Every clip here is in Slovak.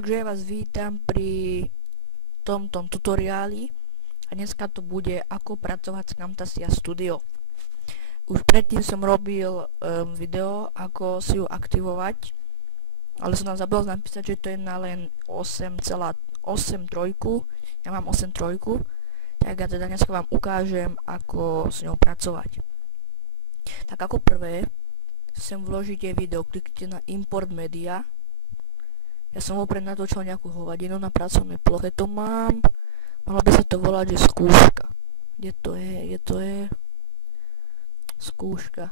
Takže ja vás vítam pri tomto tutoriáli a dneska to bude ako pracovať s Camtasia Studio. Už predtým som robil video, ako si ju aktivovať, ale som tam zabudol napísať, že to je na len 8,8 trojku. Ja mám 8 trojku, tak ja teda dneska vám ukážem, ako s ňou pracovať. Tak ako prvé, sem vložíte video, kliknite na import media. Ja som vopred natočil nejakú hovadinu na pracovnej ploche, to mám. Malo by sa to volať, že skúška. Kde to je? Skúška.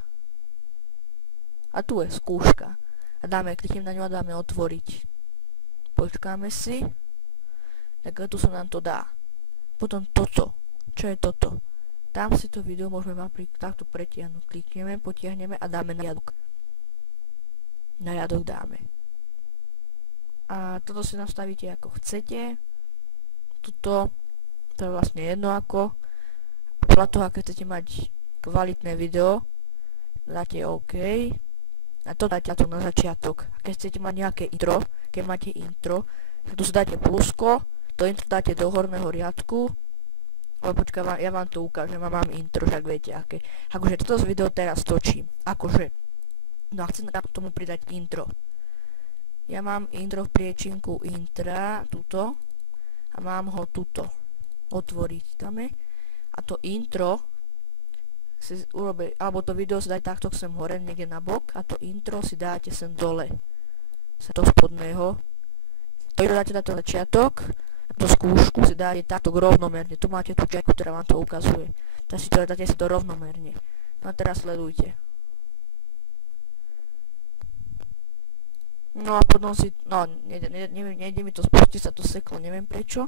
A tu je skúška. A kliknem na ňu a dáme otvoriť. Počkáme si. Tak tu sa nám to dá. Potom toto. Čo je toto? Tam si to video môžeme takto pretiahnuť. Klikneme, potiahneme a dáme na riadok. Na riadok dáme. A toto si nastavíte ako chcete. Tuto, to je vlastne jedno ako. Podľa toho, ak chcete mať kvalitné video, dáte OK. A to dáte na začiatok. A keď chcete mať nejaké intro, keď máte intro, tak tu si dáte plusko, to intro dáte do horného riadku. Ale počkaj, ja vám to ukážem, ja mám intro, však viete aké. Akože toto video teraz točím. Akože. No a chcem k tomu pridať intro. Ja mám intro v priečinku intra, tuto, a mám ho tuto, otvoriť dáme, a to intro si urobí, alebo to video si dajte takto sem hore, niekde na bok, a to intro si dáte sem dole, sa to spodného, to dáte na to začiatok, a to skúšku si dáte takto rovnomerne, tu máte tú čiarku, ktorá vám to ukazuje, dáte si to rovnomerne, no a teraz sledujte. No a potom si, no nejde mi to spustiť, sa to seklo, neviem prečo.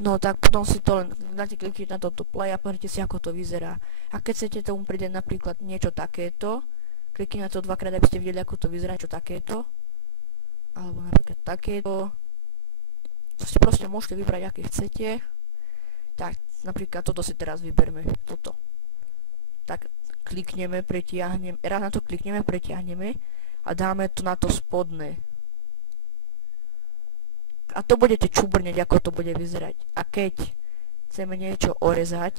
No tak potom si to len, dáte kliknúť na toto play a pozrite si, ako to vyzerá. A keď chcete tomu pridať napríklad niečo takéto, kliknite na to dvakrát, aby ste videli, ako to vyzerá, niečo takéto. Alebo napríklad takéto. To si proste môžete vybrať, aké chcete. Tak, napríklad toto si teraz vyberme, toto. Tak klikneme, pretiahneme, raz na to klikneme, pretiahneme. A dáme to na to spodné. A to budete čubrneť, ako to bude vyzerať. A keď chceme niečo orezať,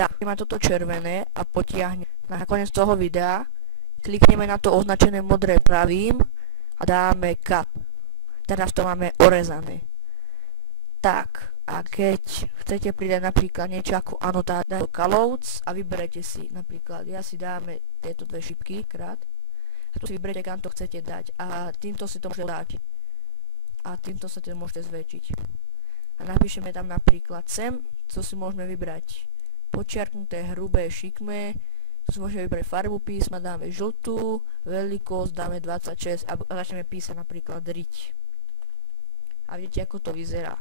tak má toto červené a potiahne na koniec toho videa, klikneme na to označené modré pravým a dáme cut. Teraz to máme orezané. Tak, a keď chcete pridať napríklad niečo ako anotáciu callouts a vyberete si napríklad, ja si dáme tieto dve šipky krát. A tu si vyberete, kam to chcete dať. A týmto si to môžete dať. A týmto sa to môžete zväčšiť. A napíšeme tam napríklad sem, co si môžeme vybrať. Počiarknuté, hrubé, šikmé. Tu si môžeme vybrať farbu písma, dáme žltú, veľkosť, dáme 26 a začneme písať napríklad riť. A vidíte, ako to vyzerá.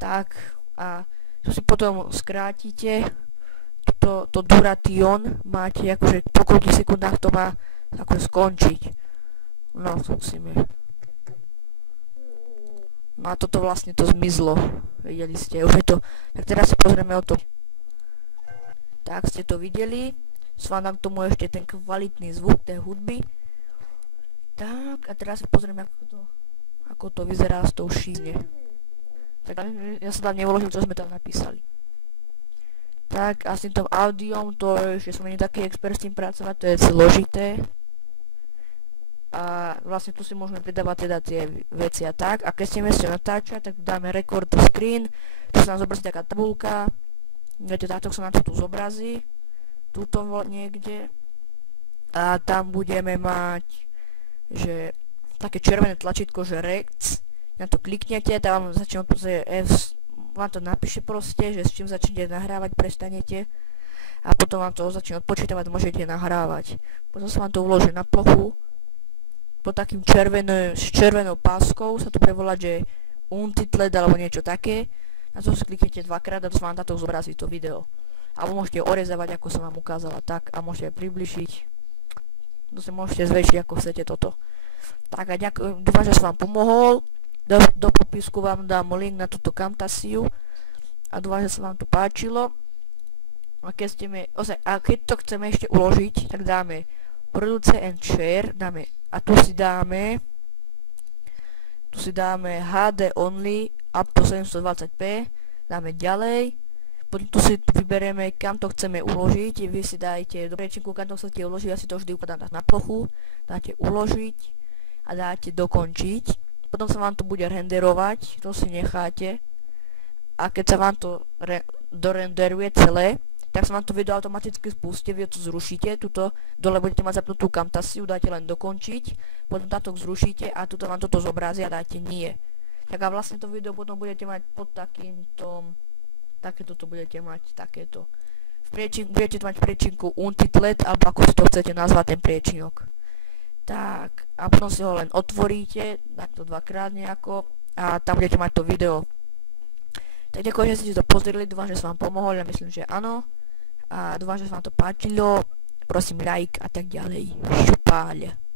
Tak, a tu si potom skrátite. To duration máte, akože po koľkých sekundách to má ako skončiť. No, skúsime. No a toto vlastne to zmizlo. Videli ste, už je to. Tak teraz si pozrieme o to. Tak ste to videli. Svádam k tomu ešte ten kvalitný zvuk tej hudby. Tak, a teraz si pozrieme, ako to vyzerá s tou šíne. Tak ja som tam nevložil, čo sme tam napísali. Tak a s týmto audiom, to ešte som nie taký expert s tým pracovať, to je zložité. A vlastne tu si môžeme pridávať teda tie veci a tak. A keď chceme ešte natáčať, tak dáme record screen, tu sa nám zobrazí taká tabulka. Viete, takto sa nám to tu zobrazí. Tuto niekde. A tam budeme mať, že také červené tlačítko, že rec. Na to kliknete, tam vám začne vám to napíše proste, že s čím začnete nahrávať, prestanete. A potom vám to začne odpočítavať, môžete nahrávať. Potom sa vám to uloží na plochu. Pod takým červenou páskou sa to bude volať, že untitled alebo niečo také. Na to si kliknete dvakrát a to sa vám táto zobrazí to video. Alebo môžete orezávať, ako som vám ukázala, tak. A môžete približiť. To si môžete zväčšiť, ako chcete toto. Tak a ďakujem, dúfam, že som vám pomohol. Do popisku vám dám link na túto Camtasiu a dúfam, že sa vám to páčilo. A keď to chceme ešte uložiť, tak dáme produce and share, a tu si dáme tu si dáme HD only up to 720p, dáme ďalej, potom tu si vyberieme, kam to chceme uložiť, vy si dajte do priečinku, kam to chcete uložiť, ja si to vždy ukladám na plochu, dáte uložiť a dáte dokončiť, potom sa vám to bude renderovať, to si necháte a keď sa vám to dorenderuje celé, tak sa vám to video automaticky spustí, vy to zrušíte, tuto dole budete mať zapnutú Camtasiu, dáte len dokončiť, potom táto zrušíte a tuto vám toto zobrazí a dáte nie. Tak a vlastne to video potom budete mať pod takýmto, takéto to budete mať, takéto. Budete mať priečinku Untitled, alebo ako si to chcete nazvať ten priečinok. Tak, a potom si ho len otvoríte, dáte to dvakrát nejako a tam budete mať to video. Tak ďakujem, že ste si to pozreli, dúfam, že som vám pomohol, ja myslím, že áno. A dúfam, že sa vám to páčilo, prosím like a tak ďalej. Šupáľ.